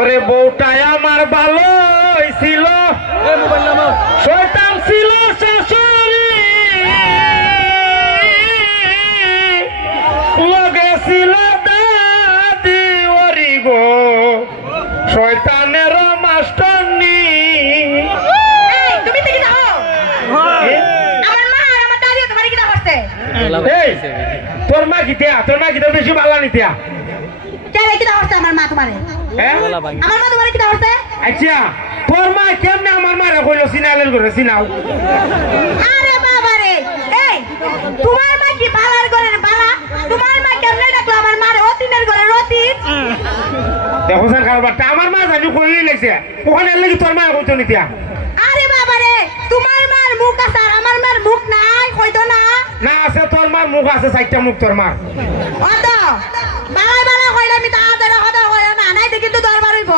ওরে বউটাই আমার ভালো ছিল, শয়তান ছিল শাশুড়ি, লগে ছিল দাদি ওরি গো শয়তানের মাস্টারনি। তুমি কি দাও আমার মা আর আমার দাদি তোমার কি দাও করতে? এই তোর মা কিতা বেশি বালা নিতিয়া কেন কি দাও করতে আমার মা তোমারে? হ্যাঁ আমার মা তোমারে কি দাও করতে? আচ্ছা তোর মা কেমনে আমার মারে কইলো সিনালের করে সিনাও? আরে বাবা রে, এই তোমার মা কি বালার ঘরের বালা? তোমার মা কেমনে ডাকলো আমার মারে অতিনের ঘরে অতিন? দেখো স্যার কারবারটা আমার মা জানি কই লাগছে ওখানে লাগি তোর মা কইতো নিতিয়া। আরে বাবা রে, তোমার মার মুখ আছে আর আমার মার মুখ নাই কইতো না? না আছে তোর মার মুখ আছে, চারটা মুখ তোর মার। অত বালাই বালা কইলে আমি তা আদারা হদা কইও না, নাই দেখি তো দরবার হইব।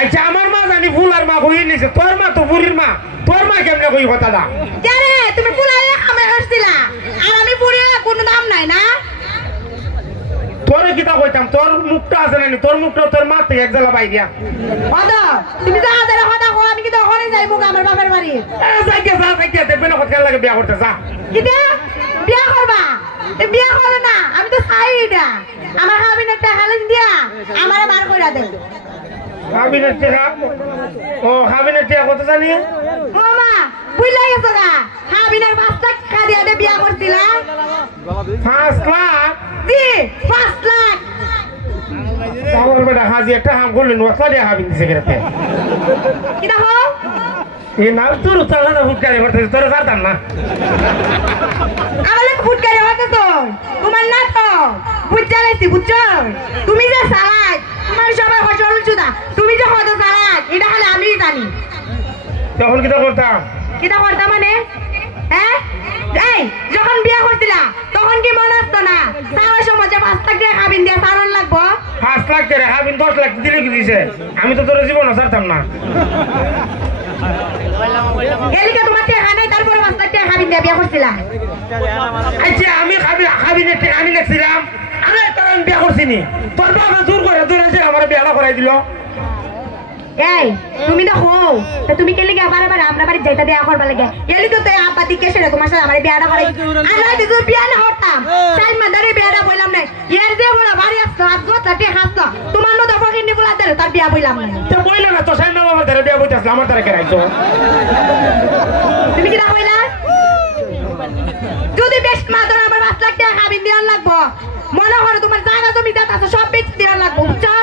আচ্ছা আমার মা জানি ফুলার মা কই নিছে, তোর মা তো বুড়ির মা, তোর মা কেমনে কই কথাটা? কেন তুমি ফুলাইয়া খামে হসছিলা আর আমি পুরিয়া কোনো দাম নাই না? তোরে কিতা কইতাম, তোর মুখটা আছে না, তোর মুখটা তোর মা থেকে এক জ্বালা পাই দিয়া। অত তুমি যা আদারা হদা কই আমি কি তো ওখানে যাইবো আমার বাবার বাড়ি? যাইয়া দেখবে না কত লাগে বিয়া করতে যা। কিটা বিয়া করবা? এ বিয়া করবে না, আমি তো চাই এটা। আমার হাবিনের টাকালেন দিয়া আমারে বার কইরা দে। হাবিনের টাকা? ও হাবিনের টাকা কত জানি? ও মা বুইলা গেছো গা, হাবিনের 5 লাখ টাকা দিয়া দে বিয়া করছিলা। 5 লাখ? জি 5 লাখ। আমার বেটা হাজি একটা হাম করলেন ওটা দিয়ে হাবিন দিছে গেতে। কিটা হো? এ না তোর তালা না ফুটকারি করতে তোর জানতাম না। আমালে ফুটকারি হতে তো তোমার না তো বুঝা লাইছি বুঝছো? তুমি যে চালাক তোমার সবাই হসল চুদা, তুমি যে হতো চালাক এটা হলে আমিই জানি। তখন কিটা করতাম? কিটা করতাম মানে? হ্যাঁ এই যখন বিয়া করছিলা তখন কি মনে আসতো না সারা সমাজে 5 লাখ টাকা হাবিন দিয়া সারণ লাগবো? 5 লাখ টাকা হাবিন 10 লাখ দিলে কি দিছে? আমি তো তোর জীবনও ছাড়তাম না। এলিকে তোমার টাকা নাই তারপরে 5 লাখ টাকা হাবিন দিয়া বিয়া করছিলা? আচ্ছা আমি হাবিনের টাকা আমি লেখছিলাম, আমি তোর বিয়া করছিনি, তোর বাবা জোর করে তোর আছে আমার বিয়াটা করাই দিল। এই তুমি তো হো তা তুমি কে লিগে আবার আবার আমরা বাড়ি যাইতা দেয়া করবা লাগে? এলি তো তুই আপাতি কেসে রে তোমার সাথে আমার বিয়াটা করাই আমরা তো বিয়া না হতাম চাই মাদারে বিয়াটা বললাম না এর যে বড় বাড়ি আসতো আজ গতাতে হাসতো তোমার মতো ফকিনি বলা দে তার বিয়া বললাম না। তো বইলা না তো সাইমা বাবা ধরে বিয়া বইতাছ আমার ধরে কেরাইছো। তুমি কি না বইলা যদি বেশ মাত্র আমার 5 লাখ টাকা হাবিন দেওয়ার লাগবো মনে করো তোমার জায়গা জমি যা আছে সব বেচ দেওয়ার লাগবো বুঝছো?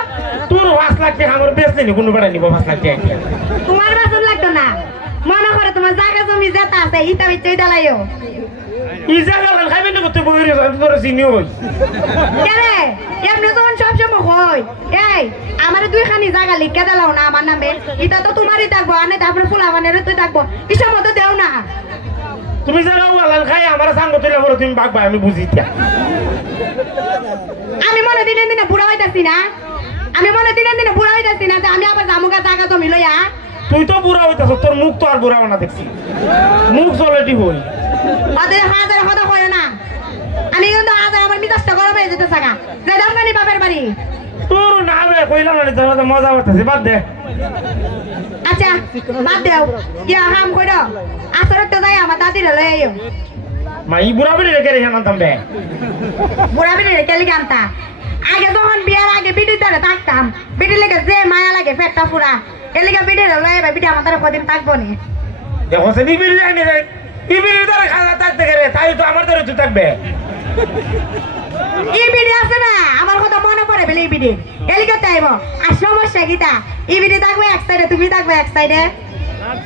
তোর 5 লাখ টাকা আমার বেচলে নি কোনো বেড়া নিব 5 লাখ টাকা তোমার বেতন লাগতো না মনে করো তোমার জায়গা জমি যা আছে ইটা বেচে দালাইও ইজা গালান খাইবেন না কত বইরে তোর চিনিও হই কেন এমনি যখন সব সময় হয় এই আমার 2 খানি জায়গা লিখে দিলাও না আমার নামে এটা তো তোমারই থাকবো আর না তারপরে ফুলাবানেরও তুই থাকবো কিসের মতো দেও না। তুমি জানো গালান খাই আমার সঙ্গ তুলে বড় তুমি বাগবা আমি বুঝি তা আমি মনে দিনে দিনে বুড়া হইতাছি না, আমি মনে দিনে দিনে বুড়া হইতাছি না যে আমি আবার জামুকা জায়গা জমি লইয়া। তুই তো বুড়া হইতাছ, তোর মুখ তো আর বুড়া না দেখছি, মুখ চলেটি হই ওদের হাজার কথা কয় না আমি কিন্তু হাজার আমার মিজাজটা গরম হয়ে যেতে থাকা যে দামগানি বাপের বাড়ি তোর না রে কইলাম না তোর মজা করতেছে বাদ দে। আচ্ছা বাদ দেও ইয়া হাম কই দাও আসরে তো যাই আমার দাদির লই আইও মা ই বুড়া বেড়ে রেখে রেখে আনতাম বে বুড়া বিড়ি রেখে লিখে আনতা আগে যখন বিয়ার আগে বিড়ির দ্বারা থাকতাম বিড়ি লেগে যে মায়া লাগে পেটটা পুরা এলিগে বিড়ি লই আইবা বিড়ি আমার দ্বারা কদিন থাকবো নি দেখো সে বিড়ি জানি রে বিড়ি দ্বারা খাওয়া থাকতে গেলে তাই তো আমার দ্বারা তুই থাকবে। এই বিড়ি আছে না আমার কথা মনে পড়ে বলে এই বিড়ি এলিগে তাইব আর সমস্যা কিটা এই বিড়ি থাকবে এক সাইডে তুমি থাকবে এক সাইডে।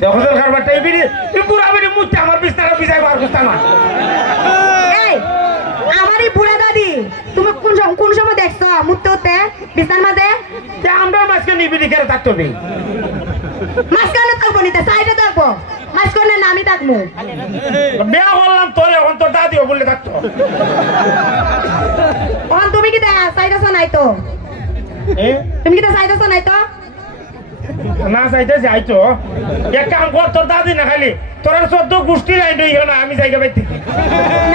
দেখো তোর খাবারটা এই বিড়ি তুই পুরা বিড়ি মুছতে আমার বিস্তারা বিছাই বার করতে না। এই আমারই বুড়া দাদি তুমি কোন সময় দেখছো মুততে হতে বিছানার মাঝে? আমরা মাঝখানে বিড়ি খেয়ে থাকতে হবে, মাঝখানে থাকবো নিতে সাইডে থাকবো মাঝখানে নামি থাকবো। বিয়া করলাম তোর এখন তোর দাদিও বললে থাকতো। এখন তুমি কি চাইতেছো নাই তো? তুমি কি চাইতেছো নাই তো? না চাইতেছি আইতো এক কাম কর তোর দাদি না খালি তোর 14 গোষ্ঠীর আইন না আমি জায়গা পাইতে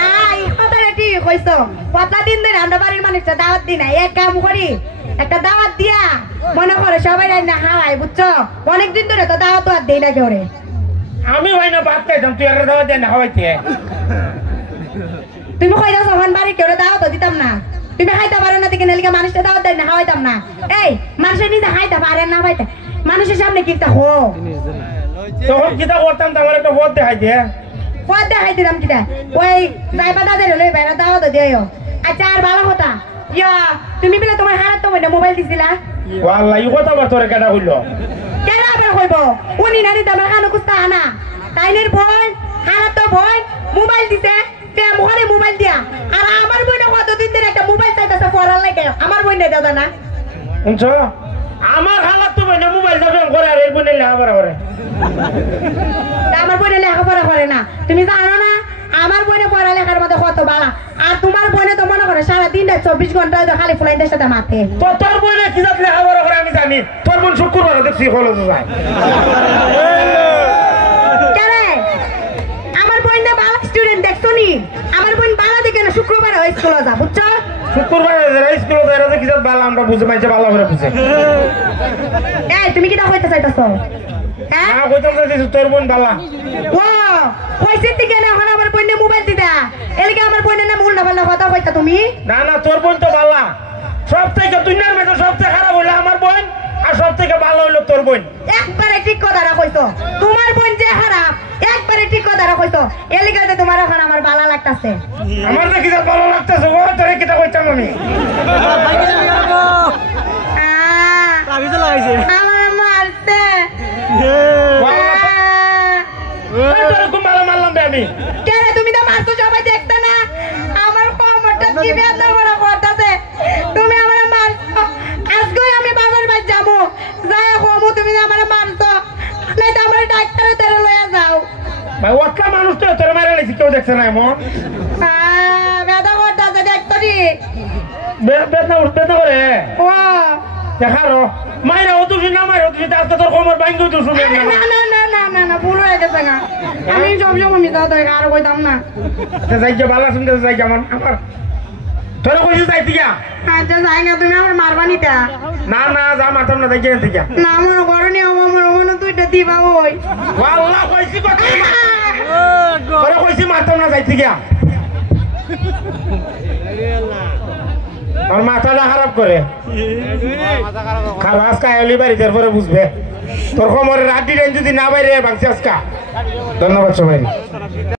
না এই কথার ঠিক কইছো কতলা দিন ধরে আমরা বাড়ির মানুষটা দাওয়াত দিই না এক কাম করি একটা দাওয়াত দিয়া মনে করে সবাই না খাওয়াই বুঝছো অনেকদিন ধরে তো দাওয়াত আর দেই না কেউ রে আমি হয় না ভাত খাইতাম তুই আর দাওয়াত দেন না খাওয়াইতে তুমি কইরা যখন বাড়ি কেউ দাওয়াত দিতাম না তুমি খাইতে পারো না দেখে নালিকা মানুষটা দাওয়াত দেয় না খাওয়াইতাম না এই মানুষের নিজে খাইতে পারে না পাইতে মানুষের সামনে কি একটা হো তখন কিতা করতাম তো আমার একটা ভোট দেখাই দিয়ে পদ দেখাই দিলাম কিটা ওই যাইবা দাদের লই বাইরে দাওয়াত দিও আচ্ছা আর ভালো কথা ইয়া তুমি বলে তোমার হারাত তো মনে মোবাইল দিছিলা ওয়াল্লাহ ই কথা বল তোরে কেডা কইলো কেন আবার কইব উনি নানি তোমার কানে কুস্তা আনা তাইনের বোন হারাত তো বোন মোবাইল দিছে তে মোহরে মোবাইল দিয়া আর আমার বোন কতদিন ধরে একটা মোবাইল চাইতাছে পড়ার লাগে আমার বোন দে দাও না শুনছো আমার হালাত তো বইনা মোবাইল দাও করে আর এই বইনে লেখাপড়া করে আমার বোনে লেখাপড়া করে না তুমি জানো না আমার বোনে পড়ালেখার মধ্যে কত বালা আর তোমার বোনে তো মনে করে সারাদিন 24 ঘন্টা খালি ফুলাইদের সাথে মাথে তো তোর বইনে কি জাত লেখাপড়া করে আমি জানি তোর বোন শুক্রবার দেখছি কলেজে যায় কেরে আমার বোনে বালা স্টুডেন্ট দেখছো নি আমার বোন বালা দেখে না শুক্রবার স্কুলে যা বুঝছো শুক্রবার স্কুলে যায় রাতে কি জাত বালা আমরা বুঝে মাইছে বালা করে বুঝে এই তুমি কি তা কইতে চাইতাছো হ্যাঁ না কইতাম যে তোর বোন বালা ও কইছিস কি না এখন আমার বোনে মোবাইল দিতা এলাকা আমার বোনের নাম উল্টা পাল্টা কথা কইতা তুমি না না তোর বোন তো বালা সব থেকে দুনিয়ার মধ্যে সবচেয়ে খারাপ হইলো আমার বোন আর সব থেকে ভালো হইলো তোর বোন একবারে ঠিক কথা কইছো তোমার বোন যে খারাপ একবারে ঠিক কথা কইছো এলাকাতে তোমার এখন আমার ভালো লাগতাছে আমার তো কি জাত ভালো লাগতেছে ও তোরে কিটা কইতাম আমি আমার মারতে তোরে খুব ভালো মারলাম বে আমি কেরে তুমি তো মারছো সবাই দেখতে না আমার কোমরটা কি ব্যথা বড় করতেছে তুমি আমার মারছো আজকে আমি বাবার বাড়ি যাবো যাই কমু তুমি আমার মারছো নাই তো আমার ডাক্তারে তেরে লইয়া যাও ভাই ওটা মানুষ তো তোর মারা লাইছি কেউ দেখছে না এমন ব্যথা করতেছে দেখতো নি বেদনা করে ও দেখারো মাইরা ও তুই না মাইরা তুই আজকে তোর কোমর ভাঙি তুই শুনবি না না না না না না না ভুল হয়ে গেছে না আমি সব সময় মিথ্যা কথা আর কইতাম না যাই যে বালা শুনতে যাই আমার আমার তোরা কইছিস যাইতি গা আচ্ছা যাই না তুমি আমার মারবা নিতা না না যা মারতাম না যাই থেকে না আমার ঘরে নিয়ে আমার মনে দুইটা দিবা ওই আল্লাহ কইছি কথা তোরা কইছি মারতাম না যাইতি গা আর মাথাটা খারাপ করে খারাপ কায়লি বাড়ি তারপরে বুঝবে তোর কোমরের রাড্ডি যদি না বাইরে ভাঙছে আজকা ধন্যবাদ সবাই